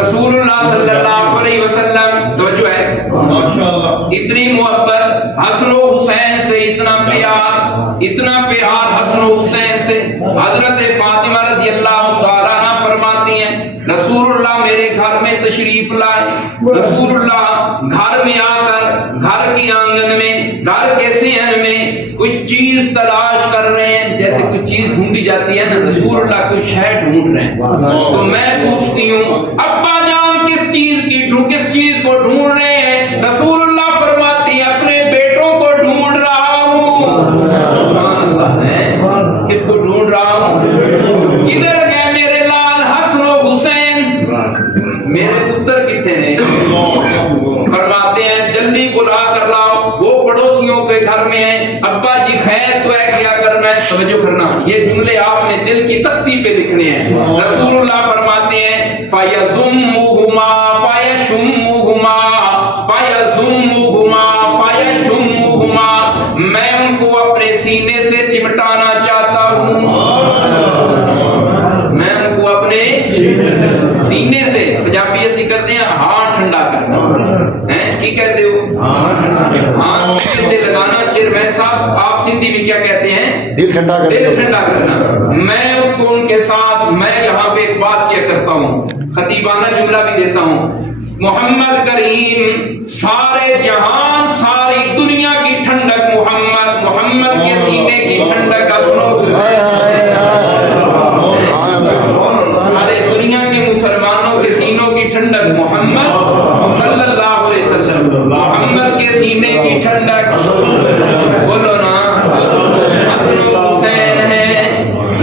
رسول اللہ صلی اللہ علیہ وسلم توجہ ہے اتنی محبت حسن و حسین سے، اتنا پیار حسن و حسین سے. حضرت فاطمہ رضی اللہ تعالیٰ عنہ فرماتی ہیں رسول اللہ میرے گھر میں تشریف لائے. رسول اللہ گھر میں آ کر گھر کے آنگن میں، گھر کے صحن میں کچھ چیز تلاش کر رہے ہیں، جیسے کچھ چیز ڈھونڈی جاتی ہے نا، رسول اللہ کچھ ہے ڈھونڈ رہے ہیں. تو میں پوچھتی ہوں ابا جان کس چیز کو ڈھونڈ رہے ہیں؟ رسول اللہ فرماتی ہیں اپنے بیٹوں کو ڈھونڈ رہا ہوں. کس کو ڈھونڈ رہا ہوں؟ کدھر گئے میرے لال حسن و حسین؟ میرے پتر کتنے ہیں؟ فرماتے ہیں جلدی بلا کر لاؤ، وہ پڑوسیوں کے گھر میں ہیں. ابا جی خیر تو ہے، کیا کرنا ہے؟ توجہ کرنا، یہ جملے آپ نے دل کی تختی پہ لکھنے ہیں. رسول اللہ فرماتے ہیں فَيَزُمُّهُمَا فَيَشُمُّهُمَا میں ان کو اپنے سینے سے چمٹانا چاہتا ہوں. میں ان کو اپنے سینے سے، پنجابی ایسی کرتے ہیں ہاں ٹھنڈا کرنا، کی کہتے ہو؟ ہاں سینے سے لگانا. چیئرمین صاحب آپ سندھی میں کیا کہتے ہیں؟ دل ٹھنڈا کرنا. میں اس کو ان کے ساتھ، میں یہاں پہ ایک بات کیا کرتا ہوں، خطیبانہ جملہ بھی دیتا ہوں. محمد کریم سارے جہان ساری دنیا کی ٹھنڈک محمد کے سینے کی ٹھنڈک سارے دنیا کے مسلمانوں کے سینوں کی ٹھنڈک محمد صلی اللہ علیہ وسلم. محمد کے سینے کی ٹھنڈک بولو نا حسن و حسین ہے.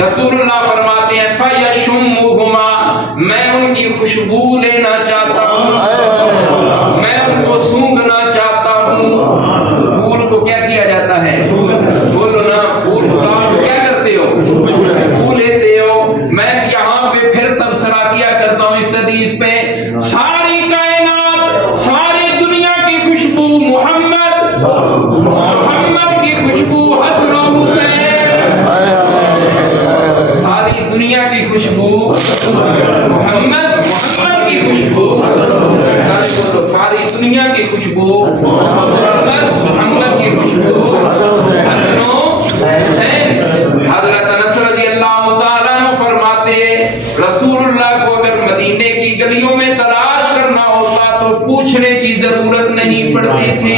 رسول اللہ فرماتے ہیں فَيَشُمُّهُمَا میں ان کی خوشبو لینا چاہتا ہوں، میں ان کو سونگھنا چاہتا ہوں. پھول کو کیا کیا جاتا ہے؟ بولو نا، پھول کو آپ کیا کرتے ہو؟ خوشبو لیتے ہو. میں یہاں پہ پھر تبصرہ کیا کرتا ہوں اس حدیث پہ، ساری کائنات ساری دنیا کی خوشبو محمد کی خوشبو حسن و حسین، ساری دنیا کی خوشبو محمد کی خوشبو، ساری دنیا کی خوشبو محمد کی خوشبو حسن و حسین. حضرت انس رضی اللہ تعالیٰ عنہ فرماتے ہیں رسول اللہ کو اگر مدینے کی گلیوں میں تلاش کرنا ہوتا تو پوچھنے کی ضرورت نہیں پڑتی تھی.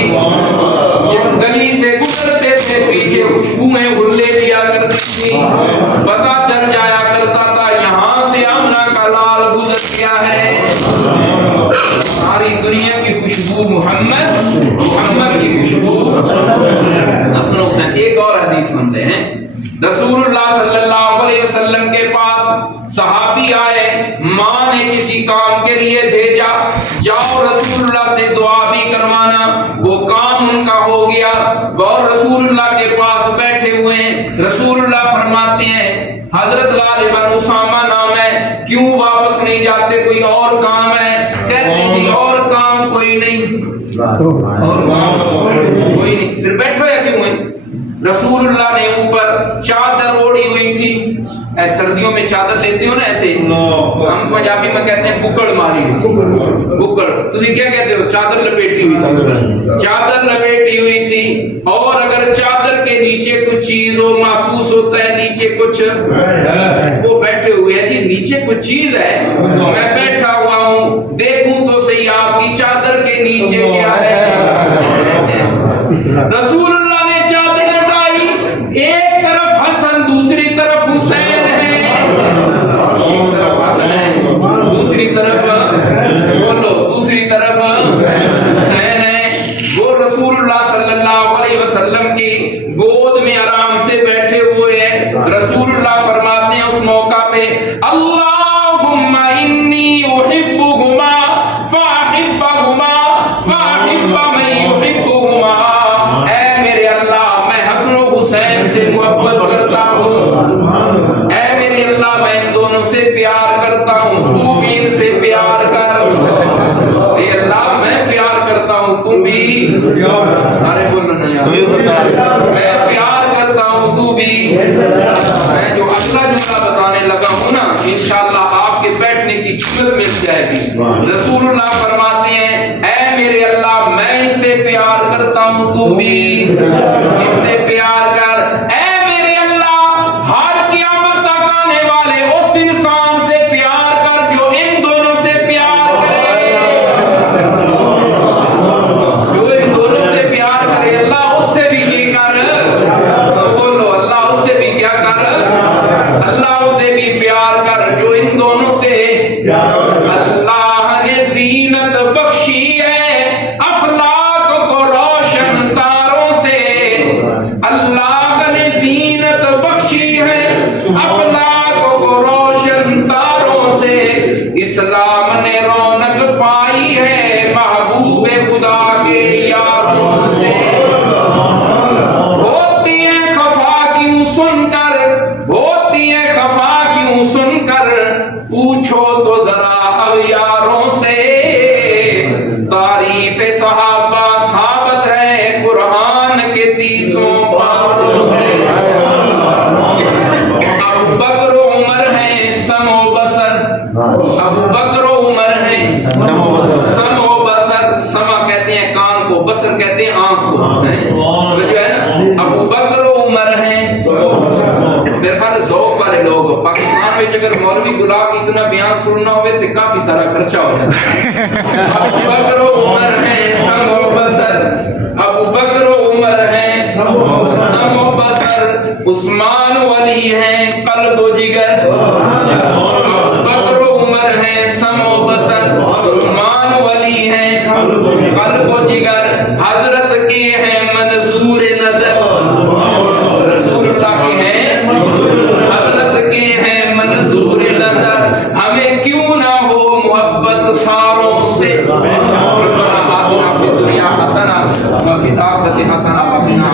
جس گلی سے گزرتے تھے پیچھے خوشبوئیں گھلے دیا کرتی تھی، پتہ چل جایا کرتا تھا یہاں سے آمنہ کا لال گزر گیا ہے. ساری دنیا کی خوشبو محمد کی خوشبو حسن و حسین. ایک اور حدیث سنتے ہیں. رسول اللہ صلی اللہ علیہ وسلم کے پاس صحابی آئے، ماں نے کسی کام کے لیے بھیجا، جاؤ رسول اللہ سے دعا بھی کروانا. وہ کام ان کا ہو گیا اور رسول اللہ کے پاس بیٹھے ہوئے ہیں. رسول اللہ فرماتے ہیں حضرت غالباً اسامہ نام ہے، کیوں واپس نہیں جاتے؟ کوئی اور کام ہے؟ کہتے ہیں اور کام کوئی نہیں، اور کام کوئی نہیں. پھر بیٹھو یا کیوں ہے؟ رسول اللہ نے اوپر چادر اوڑھی ہوئی تھی، ایسے سردیوں میں چادر لیتے ہو نا، ایسے ہم پنجابی میں کہتے ہیں بکڑ ماری ہوئی. بکڑ تسی کیا کہتے ہو؟ چادر لپیٹی ہوئی تھی. چادر لپیٹی ہوئی تھی، اور اگر چادر کے نیچے کچھ چیز ہو، محسوس ہوتا ہے نیچے کچھ، وہ بیٹھے ہوئے ہیں جی نیچے کچھ چیز ہے، تو میں بیٹھا ہوا ہوں، دیکھوں تو صحیح آپ کی چادر کے نیچے کیا ہے. رسول اللہ نے چادر ہٹائی، ایک طرف حسن دوسری طرف حسین ہے. ایک طرف حسن ہے دوسری طرف بولو دوسری طرف حسین ہے. وہ رسول اللہ صلی اللہ علیہ وسلم کی گود میں آرام سے بیٹھے ہوئے ہیں. رسول اللہ فرماتے ہیں اس موقع پہ اللہم انی احبہما فاحبہما واحب من یحبہما. اے میرے اللہ میں حسن و حسین سے محبت کرتا ہوں، اے میرے اللہ میں ان دونوں سے پیار کرتا ہوں، تو بھی ان سے پیار کر. اے اللہ میں پیار کرتا ہوں تو بھی، سارے بولنا یار، میں پیار کرتا ہوں تو بھی. میں جو اگلا جملہ بتانے لگا ہوں نا انشاءاللہ آپ کے بیٹھنے دیکھنے کی جرت مل جائے گی. رسول اللہ فرماتے ہیں اے میرے اللہ میں ان سے پیار کرتا ہوں تو بھی ان سے پیار کر. اے میرے اللہ ہر قیامت تک آنے والے اس انسان سے پیار کر جو ان دونوں سے پیار کرے, جو ان دونوں سے پیار کرے. اللہ اس سے بھی یہ کر, بولو اللہ اس سے بھی کیا کر, اللہ اس سے بھی پیار کر جو ان دونوں سے. اللہ نے زینت بخشی ہے افلاک کو روشن تاروں سے, اللہ نے زینت بخشی ہے افلاک کو روشن تاروں سے. اسلام نے رونق پائی ہے محبوب خدا کے یاروں سے. ہوتی ہے خفا کیوں سن کر, ہوتی ہے خفا کیوں سن کر, پوچھو تو ذرا اب یاروں سے. تعریف صحابہ ثابت ہے قرآن کے 30 پاروں سے. ابو بکر و عمر ہیں سم و بسر, ابو بکر و عمر ہیں سم و بسر. سما کہتے ہیں کان کو, بسر کہتے ہیں آنکھ کو, جو ہے نا ابو بکر و عمر ہیں. میرے خیال ذوق والے لوگ پاکستان میں اگر مولوی بلا کے اتنا بیان سننا ہوئے تو کافی سارا خرچہ ہو جاتا. ابو بکر و عمر ہیں سم و بسر, ابو بکر و عمر ہیں سم و بسر. عثمان ولی ہیں قلب و جگر, ابو بکر و عمر ہیں سم و بسر. عثمان ولی ہیں قلب و جگر. حضرت کے ہیں منظور نظر, رسول اللہ کے ہیں حضرت کے ہیں منظور نظر. ہمیں کیوں نہ ہو محبت ساروں سے. ربنا آتنا فی الدنیا حسنہ وفی الآخرۃ حسنہ وقنا